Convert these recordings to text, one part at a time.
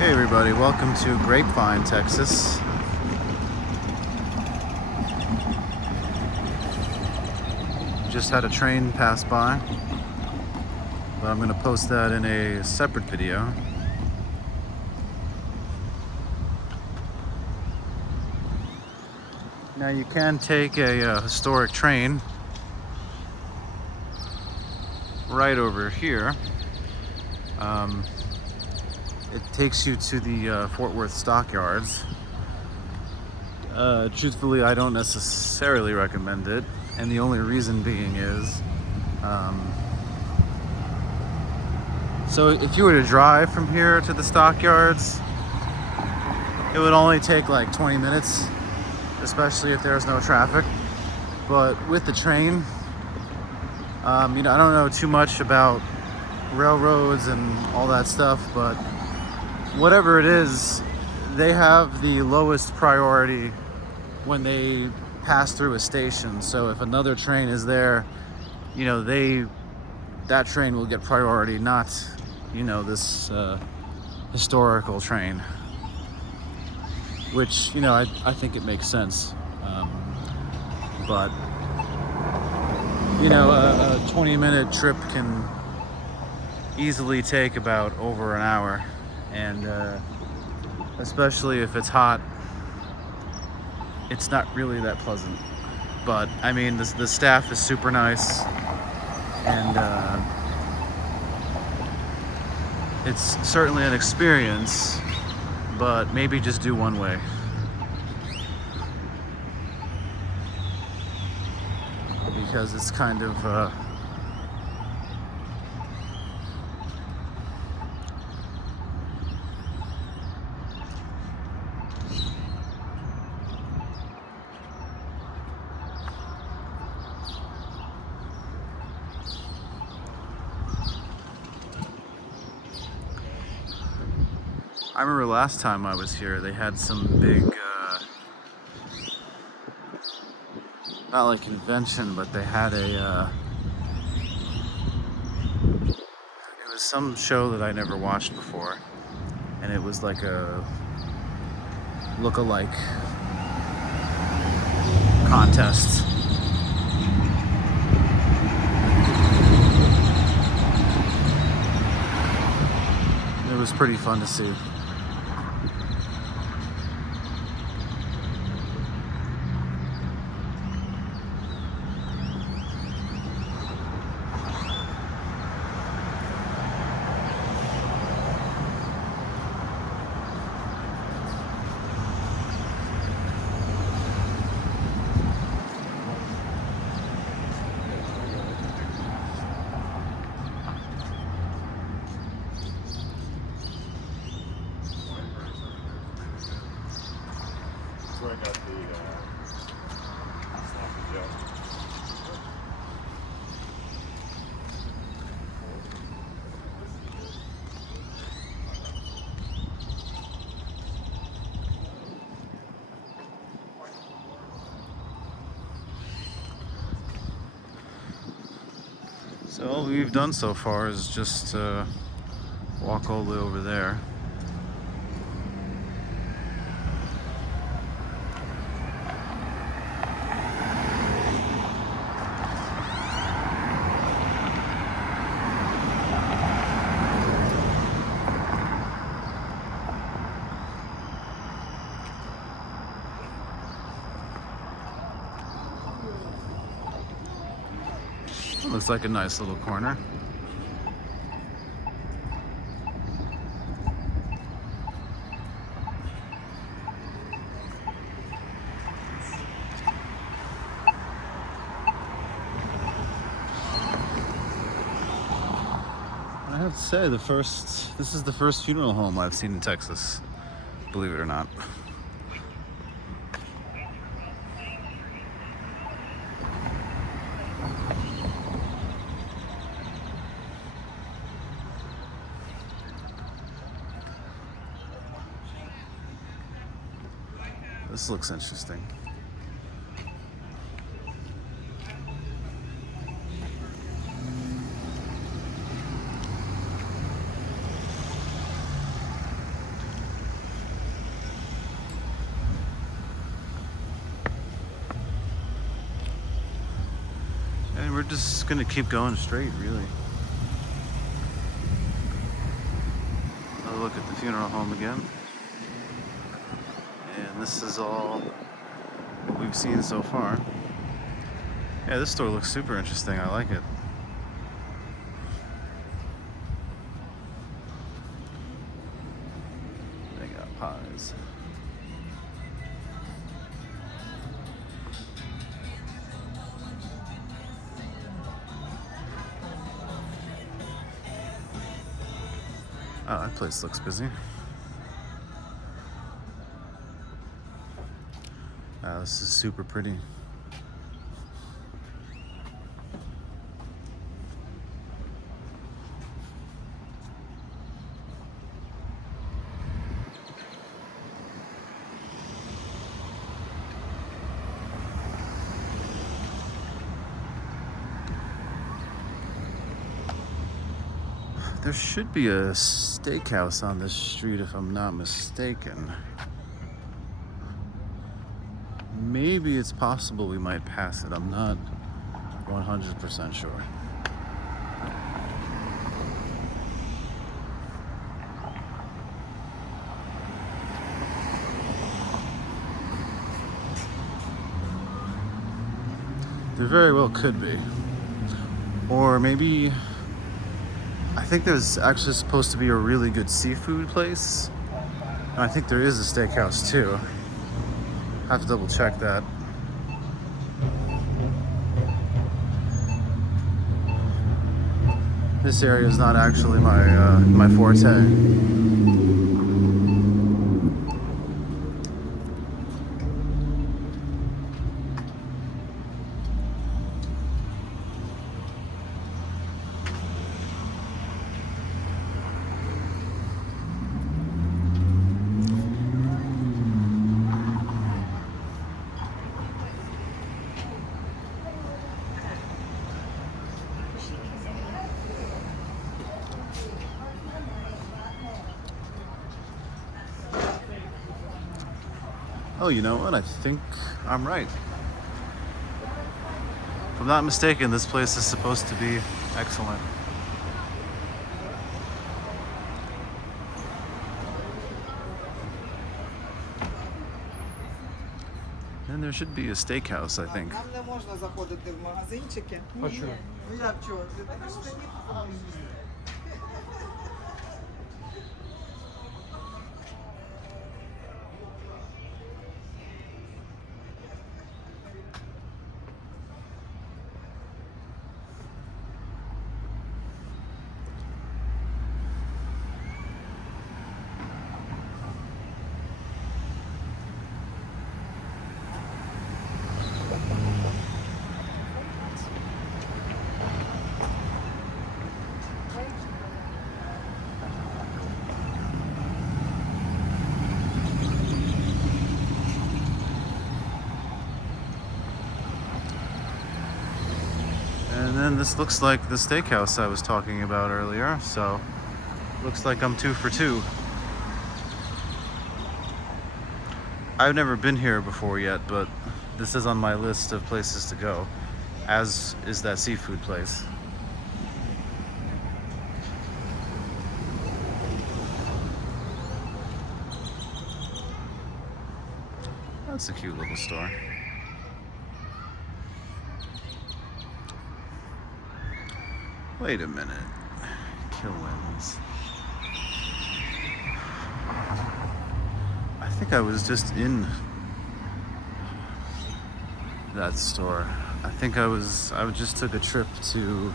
Hey everybody, welcome to Grapevine, Texas. Just had a train pass by, but I'm going to post that in a separate video. Now you can take a historic train right over here. It takes you to the Fort Worth stockyards. Truthfully, I don't necessarily recommend it, and the only reason being is, so if you were to drive from here to the stockyards, it would only take like 20 minutes, especially if there's no traffic. But with the train, I don't know too much about railroads and all that stuff, but whatever it is, they have the lowest priority when they pass through a station. So if another train is there, that train will get priority, not this historical train, which I think it makes sense. But a 20-minute trip can easily take about over an hour, and especially if it's hot, it's not really that pleasant. But I mean, the staff is super nice, and it's certainly an experience, but maybe just do one way. Because it's kind of I remember last time I was here, they had some big, not like convention, but they had it was some show that I never watched before, and it was like a look-alike contest. It was pretty fun to see. So I got the sloppy Joe. So all we've done so far is just walk all the way over there. Looks like a nice little corner. I have to say, this is the first funeral home I've seen in Texas, believe it or not. This looks interesting. we're just gonna keep going straight, really. I'll look at the funeral home again. And this is all what we've seen so far. Yeah, this store looks super interesting. I like it. They got pies. Oh, that place looks busy. This is super pretty. There should be a steakhouse on this street if I'm not mistaken. Maybe it's possible we might pass it. I'm not 100% sure. There very well could be. Or maybe, I think there's actually supposed to be a really good seafood place. And I think there is a steakhouse too. I have to double check that. This area is not actually my forte. Oh, you know what? I think I'm right. If I'm not mistaken, this place is supposed to be excellent. And there should be a steakhouse, I think. Нам не можна заходити в магазинчики. А що? Ну як чого? Ти так що ні? And then this looks like the steakhouse I was talking about earlier, so looks like I'm 2 for 2. I've never been here before yet, but this is on my list of places to go, as is that seafood place. That's a cute little store. Wait a minute. Killins. I think I was just in that store. I think I just took a trip to,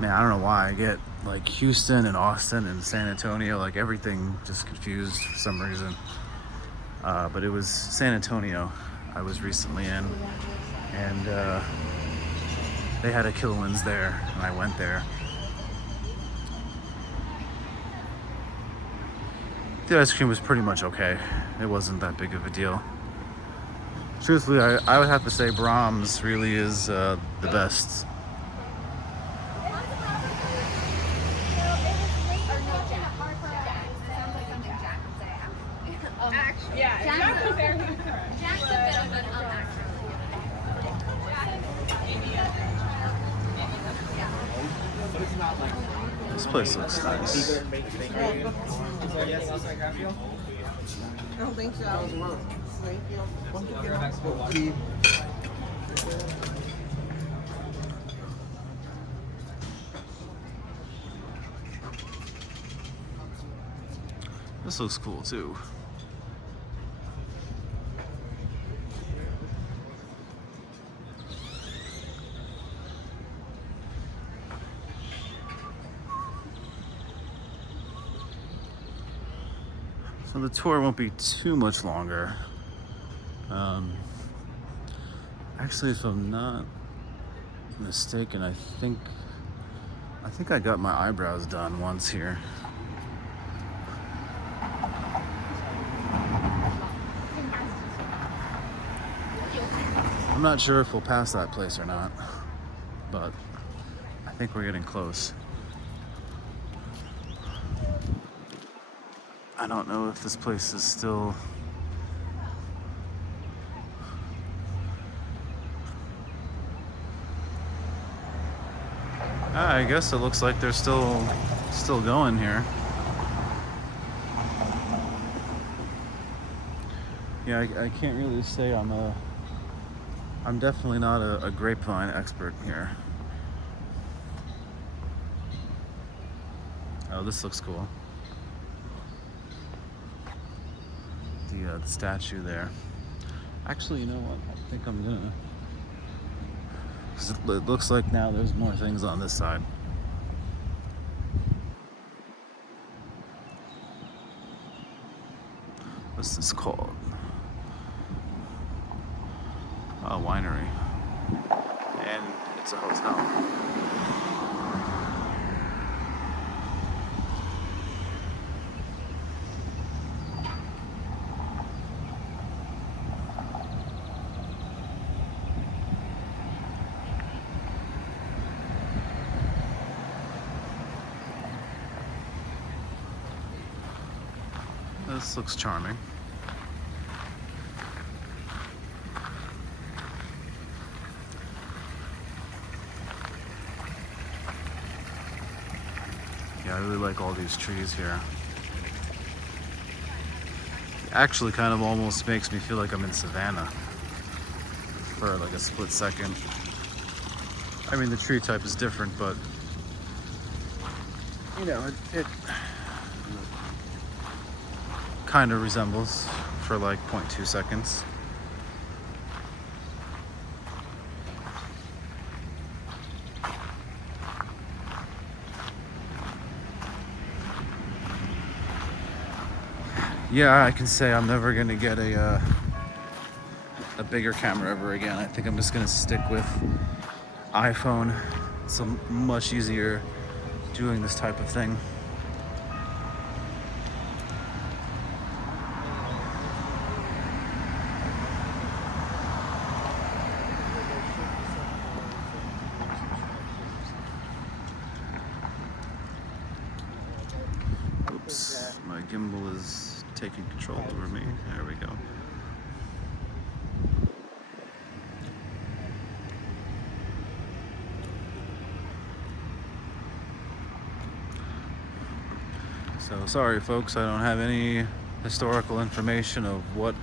man, I don't know why I get like Houston and Austin and San Antonio, like everything just confused for some reason. But it was San Antonio I was recently in, and they had a Killins there, and I went there. The ice cream was pretty much okay. It wasn't that big of a deal. Truthfully, I would have to say Brahms really is the best. This place looks nice. Oh, thank you. Thank you. This looks cool too. So the tour won't be too much longer. Actually, if I'm not mistaken, I think I got my eyebrows done once here. I'm not sure if we'll pass that place or not, but I think we're getting close. I don't know if this place is still... I guess it looks like they're still going here. Yeah, I can't really say I'm definitely not a Grapevine expert here. Oh, this looks cool. The statue there. Actually, you know what? I think I'm gonna... Because it looks like now there's more things on this side. What's this called? A winery. And it's a hotel. This looks charming. Yeah, I really like all these trees here. It actually kind of almost makes me feel like I'm in Savannah for like a split second. I mean, the tree type is different, but you know, it kind of resembles for like 0.2 seconds. Yeah, I can say I'm never gonna get a bigger camera ever again. I think I'm just gonna stick with iPhone. It's much easier doing this type of thing. Oops, my gimbal is taking control over me. There we go. So sorry folks, I don't have any historical information of what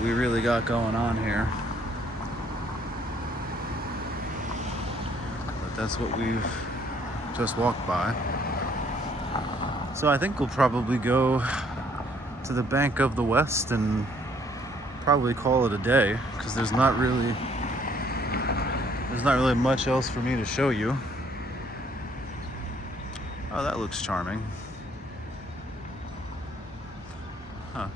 we really got going on here. But that's what we've just walked by. So I think we'll probably go to the Bank of the West and probably call it a day, because there's not really much else for me to show you. Oh, that looks charming. Huh.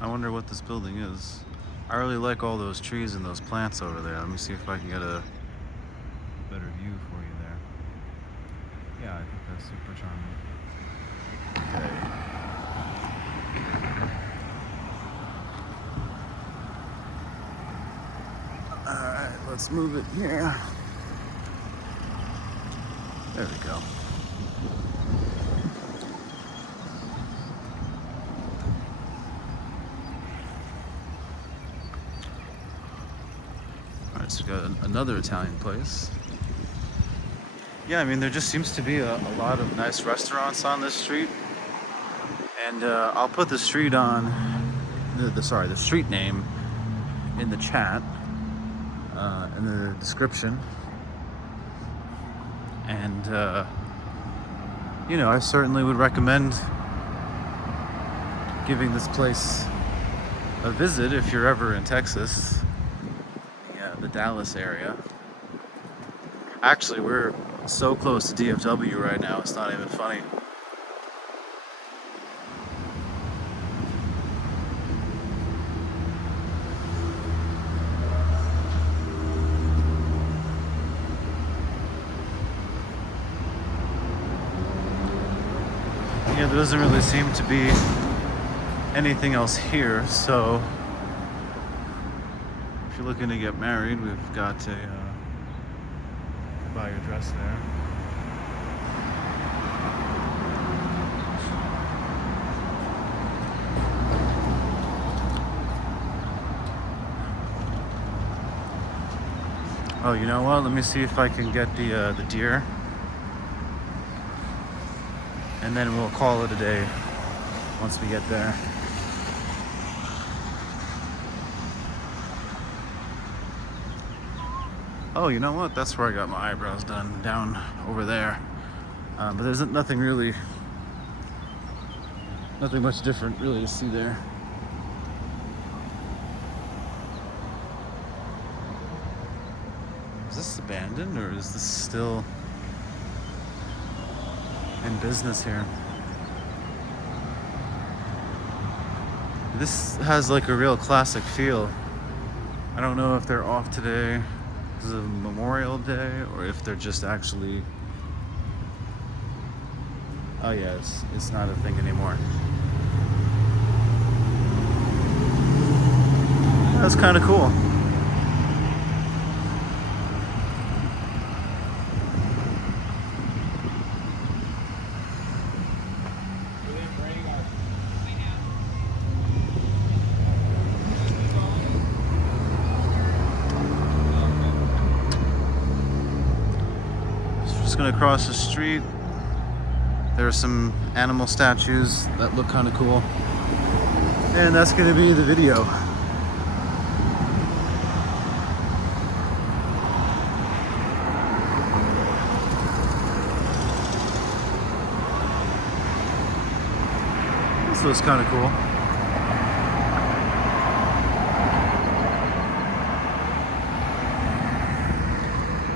I wonder what this building is. I really like all those trees and those plants over there. Let me see if I can get a better view for you there. Yeah, I think that's super charming. Okay. Alright, let's move it here. There we go. Alright, so we got another Italian place. Yeah, I mean, there just seems to be a lot of nice restaurants on this street. And I'll put the street on, the street name in the chat, in the description. And, you know, I certainly would recommend giving this place a visit if you're ever in Texas, the Dallas area. Actually, we're so close to DFW right now, it's not even funny. Yeah, there doesn't really seem to be anything else here, so if you're looking to get married, we've got a buy your dress there. Oh, you know what? Let me see if I can get the deer, and then we'll call it a day once we get there. Oh, you know what? That's where I got my eyebrows done, down over there. But there's nothing much different really to see there. Is this abandoned, or is this still in business here? This has like a real classic feel. I don't know if they're off today because of Memorial Day, or if they're just actually... Oh yeah, it's not a thing anymore. That's kind of cool. Just gonna cross the street. There are some animal statues that look kind of cool. And that's gonna be the video. This was kind of cool.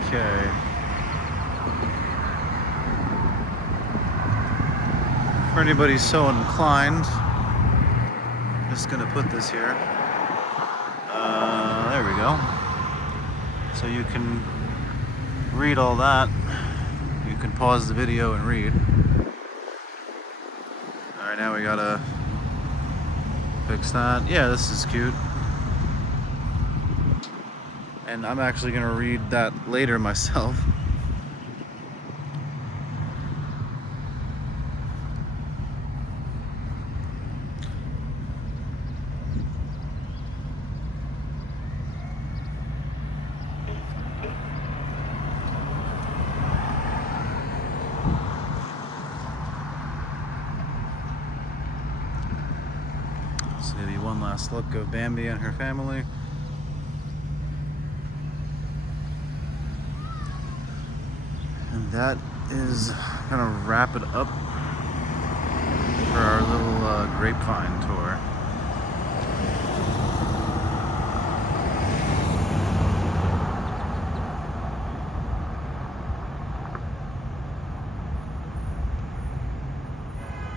Okay. For anybody so inclined, just gonna put this here. There we go. So you can read all that. You can pause the video and read. Alright, now we gotta fix that. Yeah, this is cute. And I'm actually gonna read that later myself. So maybe one last look of Bambi and her family. And that is gonna wrap it up for our little Grapevine tour.